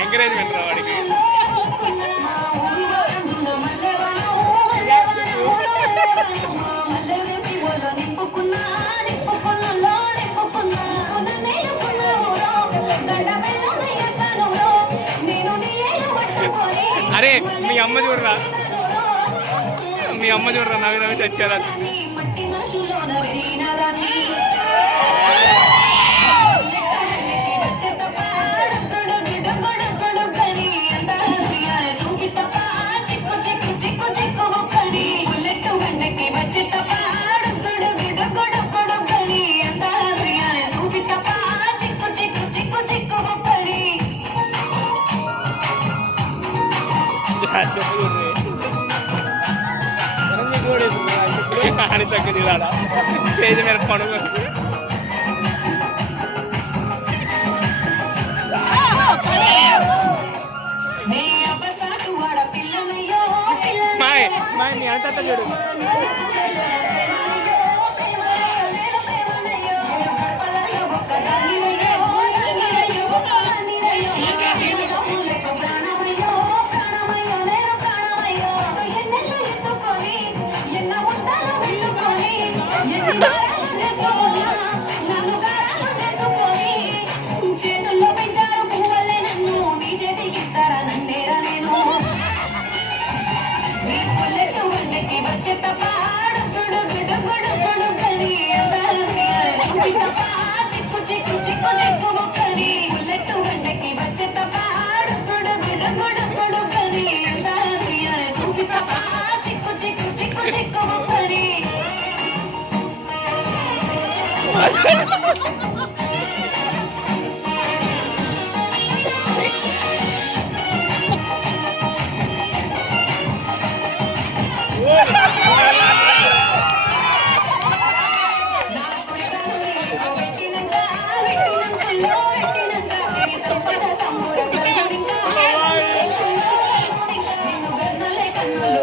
Encouragement రా వాడికి. అరే మీ అమ్మ చూడరా, మీ అమ్మ చూడరా, నవ్వి నవ్వి చచ్చారా. అని తగ్గది స్టేజ్ మీద పనుగు మాయ్ మాయ్ నీ అంత చూడు. చేతుల్లో పెంచారు పువ్వులే నన్ను, నీ చేతికి ఇస్తారా నన్నేరా నేను. నీ పుల్లెట్టు వంటకి వచ్చే తప్ప గుడు గుడు గుడు గుడు కని తప్ప చిక్కు చిక్కు చిక్కు చిక్కు ముక్కని. పుల్లెట్టు వంటకి వచ్చే తప్ప గుడు గుడు గుడు గుడు కని తప్ప చిక్కు చిక్కు చిక్కు చిక్కు ముక్కని. సంపద సంబూర నిన్ను గన్నలే కన్నులు